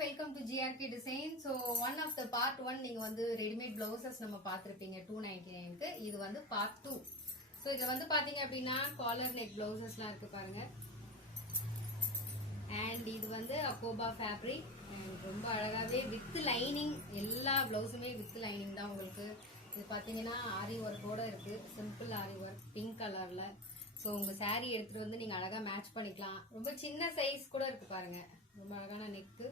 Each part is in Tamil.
Welcome to GRK design. So one of the part 1 நீங்க வந்து ரெடிமேட் பிளவுசஸ் நம்ம பார்த்துருப்பீங்க 299க்கு. இது வந்து பார்ட் 2. ஸோ இதுல வந்து பாத்தீங்க அப்படின்னா காலர் நெக் பிளவுசஸ்லாம் இருக்கு பாருங்க. அண்ட் இது வந்து அகோபா ஃபேப்ரிக் அண்ட் ரொம்ப அழகாவே வித் லைனிங், எல்லா பிளவுஸுமே வித் லைனிங் தான் உங்களுக்கு. இது பாத்தீங்கன்னா ஆரி ஒர்க்கோட இருக்கு, சிம்பிள் ஆரி ஒர்க் பிங்க் கலர்ல. ஸோ உங்க saree எடுத்துட்டு வந்து நீங்க அழகா மேட்ச் பண்ணிக்கலாம். ரொம்ப சின்ன சைஸ் கூட இருக்கு பாருங்க, ரொம்ப அழகான நெக்கு.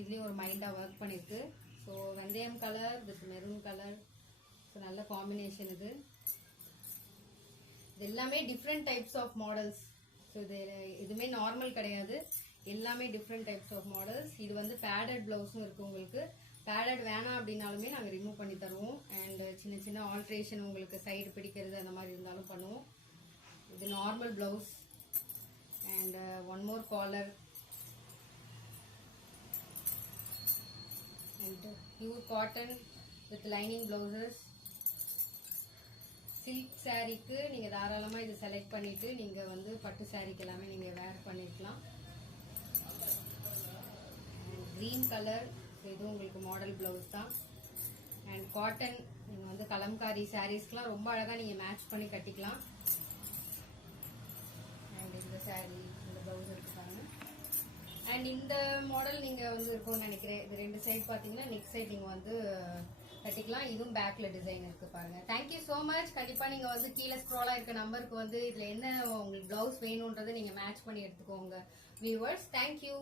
இதுலயும் ஒரு மைல்டா ஒர்க் பண்ணிருக்கு. ஸோ வெந்தயம் colour with maroon colour, so நல்ல காம்பினேஷன். இது எல்லாமே different types of models. So இது எதுவுமே நார்மல் கிடையாது, எல்லாமே டிஃப்ரெண்ட் டைப்ஸ் ஆஃப் மாடல்ஸ். இது வந்து பேடட் பிளவுஸும் இருக்கு உங்களுக்கு. பேடட் வேணாம் அப்படின்னாலுமே நாங்கள் ரிமூவ் பண்ணி தருவோம். அண்ட் சின்ன சின்ன ஆல்ட்ரேஷன் உங்களுக்கு சைடு பிடிக்கிறது அந்த மாதிரி இருந்தாலும் பண்ணுவோம். இது normal blouse and one more collar and pure cotton with lining blouses. Silk சாரீக்கு நீங்க தாராளமா இது செலக்ட் பண்ணிட்டு நீங்க வந்து பட்டு சாரீக்கு எல்லாமே நீங்க வேர் பண்ணிக்கலாம். கிரீன் கலர், இது உங்களுக்கு மாடல் பிளவுஸ் தான். அண்ட் காட்டன், நீங்க வந்து கலம்காரி சாரீஸ்க்குலாம் ரொம்ப அழகா நீங்க மேட்ச் பண்ணி கட்டிக்கலாம். அண்ட் இந்த சாரீ இந்த பிளவுஸ் இருக்கு பாருங்க. அண்ட் இந்த மாடல் நீங்க வந்து இருக்கும்னு நினைக்கிறேன். இது ரெண்டு சைடு பாத்தீங்கன்னா நெக் சைட் நீங்க வந்து கட்டிக்கலாம். இதுவும் பேக்ல டிசைன் இருக்கு பாருங்க. Thank you so much. கண்டிப்பா நீங்க வந்து கீழே ஸ்க்ரோலா இருக்க நம்பருக்கு வந்து இதுல என்ன உங்களுக்கு பிளவுஸ் வேணும்ன்றதை நீங்க மேட்ச் பண்ணி எடுத்துக்கோங்க வியூவர்ஸ். தேங்க்யூ.